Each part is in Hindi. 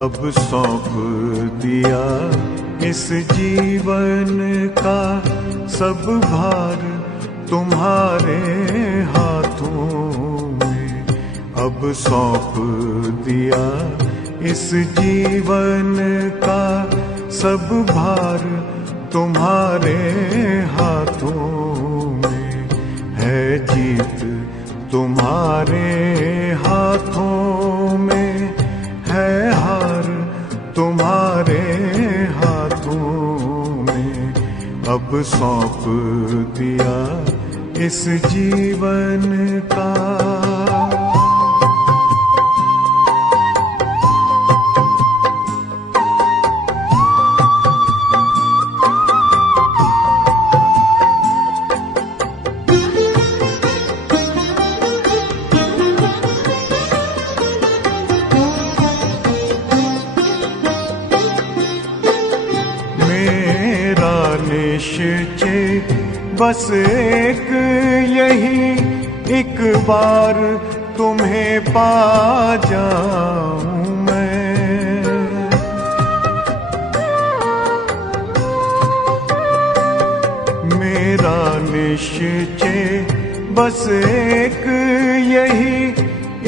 अब सौंप दिया इस जीवन का सब भार तुम्हारे हाथों में। अब सौंप दिया इस जीवन का सब भार तुम्हारे हाथों में। है जीत तुम्हारे हाथों में, है हार तुम्हारे हाथों में। अब सौंप दिया इस जीवन का। निश्चय बस एक यही, एक बार तुम्हें पा जाऊं मैं। मेरा निश्चय बस एक यही,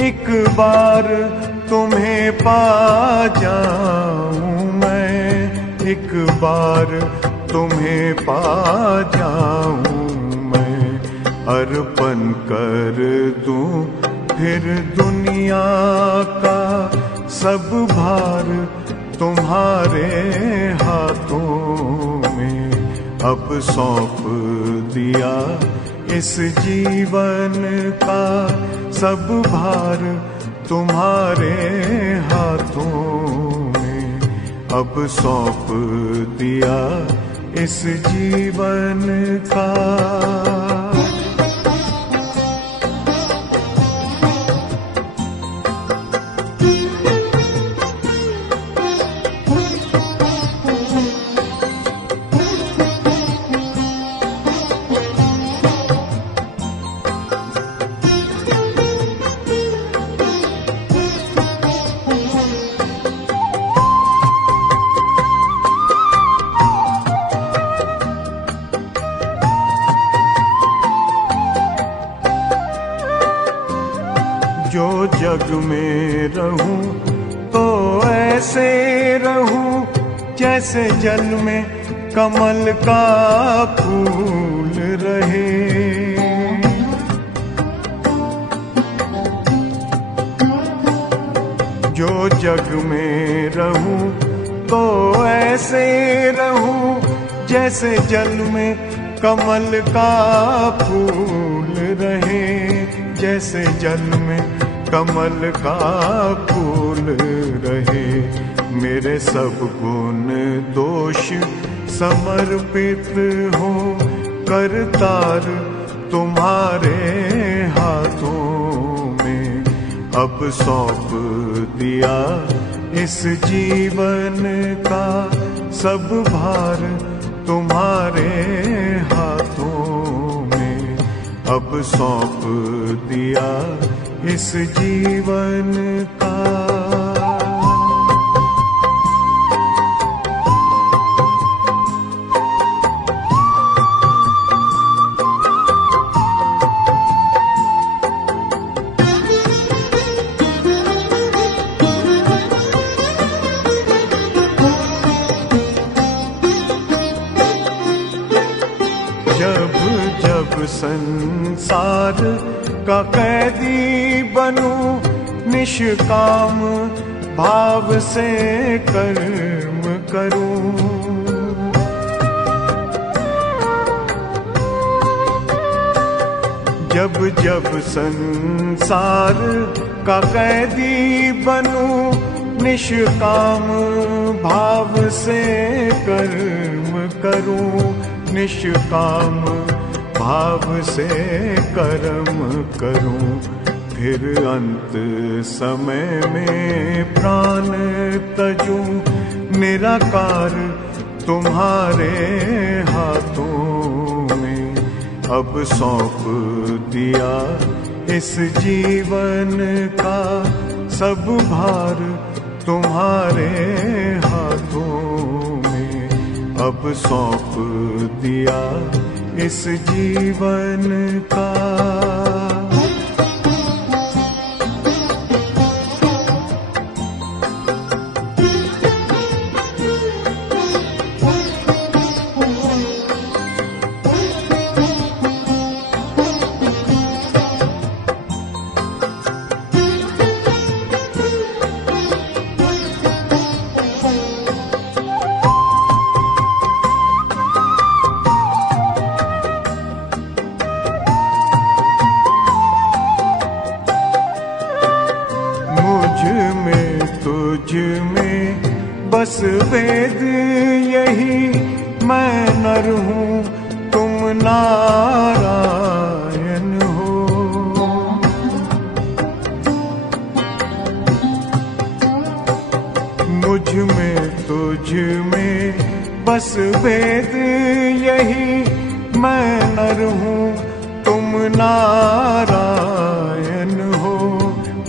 एक बार तुम्हें पा जाऊं मैं। एक बार तुम्हें पा जाऊं मैं। अर्पण कर दूं फिर दुनिया का सब भार तुम्हारे हाथों में। अब सौंप दिया इस जीवन का सब भार तुम्हारे हाथों में। अब सौंप दिया इस जीवन का। जो जग में रहूं तो ऐसे रहूं जैसे जल में कमल का फूल रहे। जो जग में रहूं तो ऐसे रहूं जैसे जल में कमल का फूल रहे। जैसे जल में कमल का फूल रहे। मेरे सब गुण दोष समर्पित हो करतार तुम्हारे हाथों में। अब सौंप दिया इस जीवन का सब भार तुम्हारे हाथों में। अब सौंप दिया इस जीवन का। जब जब संसार का कैदी बनूं, निष्काम भाव से कर्म करूं। जब जब संसार का कैदी बनूं, निष्काम भाव से कर्म करूं। निष्काम भाव से कर्म करूं। फिर अंत समय में प्राण तजूं। निराकार तुम्हारे हाथों में। अब सौंप दिया इस जीवन का सब भार तुम्हारे हाथों में अब सौंप दिया इस जीवन का। तुझ में बस वेद यही, मैं नर हूँ तुम नारायण हो। मुझ में तुझ में बस वेद यही, मैं नर हूँ तुम नारायण हो।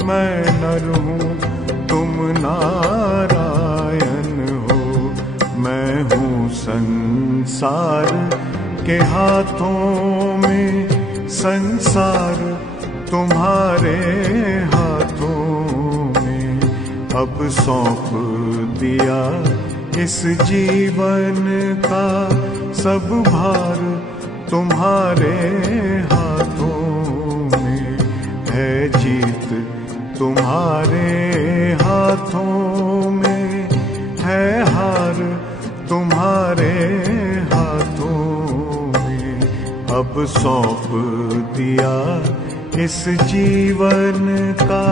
मैं नर हूँ तुम नारायण हो। मैं हूँ संसार के हाथों में, संसार तुम्हारे हाथों में अब सौंप दिया इस जीवन का। सब भार तुम्हारे हाथों में है, जीत तुम्हारे हाथों में है, हार तुम्हारे हाथों में अब सौंप दिया इस जीवन का।